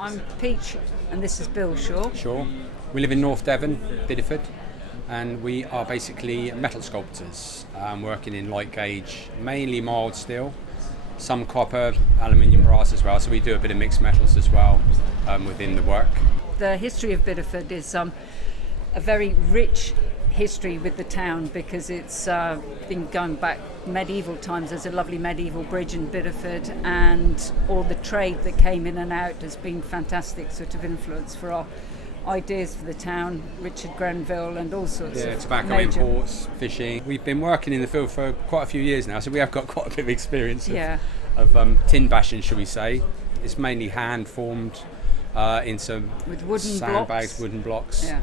I'm Peach, and this is Bill Shaw. Sure. We live in North Devon, Bideford, and we are basically metal sculptors, working in light gauge, mainly mild steel, some copper, aluminium, brass as well, so we do a bit of mixed metals as well within the work. The history of Bideford is a very rich history with the town, because it's been going back medieval times. There's a lovely medieval bridge in Bideford, and all the trade that came in and out has been fantastic sort of influence for our ideas for the town. Richard Grenville and all sorts of tobacco major imports, fishing. We've been working in the field for quite a few years now, so we have got quite a bit of experience of tin bashing, shall we say. It's mainly hand formed into with wooden sandbags, wooden blocks. Yeah.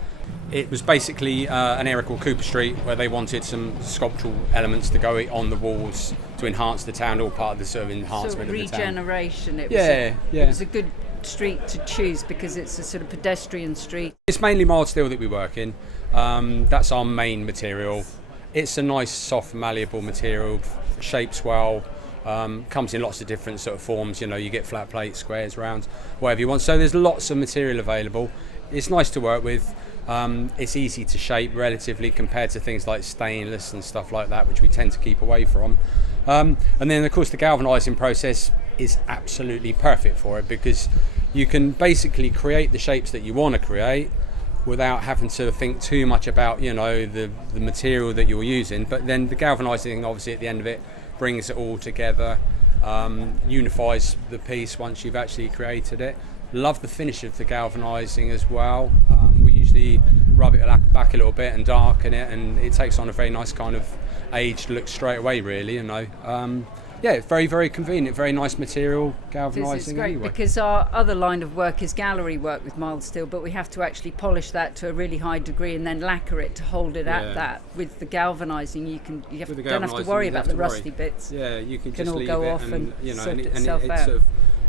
It was basically an area called Cooper Street, where they wanted some sculptural elements to go on the walls to enhance the town, all part of the sort of enhancement of the town. Regeneration. It was a good street to choose, because it's a sort of pedestrian street. It's mainly mild steel that we work in. That's our main material. It's a nice, soft, malleable material, shapes well. Comes in lots of different sort of forms. You get flat plates, squares, rounds, whatever you want. So there's lots of material available. It's nice to work with. It's easy to shape relatively compared to things like stainless and stuff like that, which we tend to keep away from. And then, of course, the galvanizing process is absolutely perfect for it, because you can basically create the shapes that you want to create without having to think too much about, the material that you're using. But then the galvanizing, obviously, at the end of it, brings it all together, unifies the piece once you've actually created it. Love the finish of the galvanizing as well. We usually rub it back a little bit and darken it, and it takes on a very nice kind of aged look straight away, really. It's very, very convenient, very nice material, galvanizing. It's great anyway. Because our other line of work is gallery work with mild steel, but we have to actually polish that to a really high degree and then lacquer it to hold it at that. With the galvanizing, don't have to worry about the rusty bits. Yeah, you can just leave go it off and sort itself out. Sort of,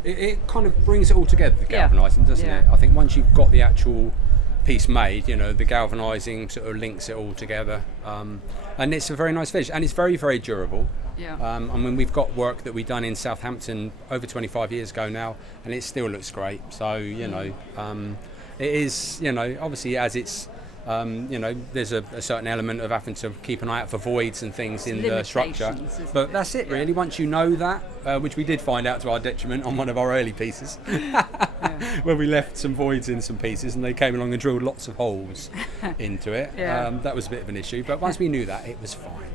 it kind of brings it all together, the galvanizing, doesn't it? I think once you've got the actual piece made, the galvanizing sort of links it all together, and it's a very nice finish, and it's very, very durable. We've got work that we've done in Southampton over 25 years ago now, and it still looks great. So it is, obviously, as it's there's a certain element of having to keep an eye out for voids and things in the structure, but that's it really. Once you know that, which we did find out to our detriment on one of our early pieces, where we left some voids in some pieces, and they came along and drilled lots of holes into it. That was a bit of an issue, but once we knew that, it was fine.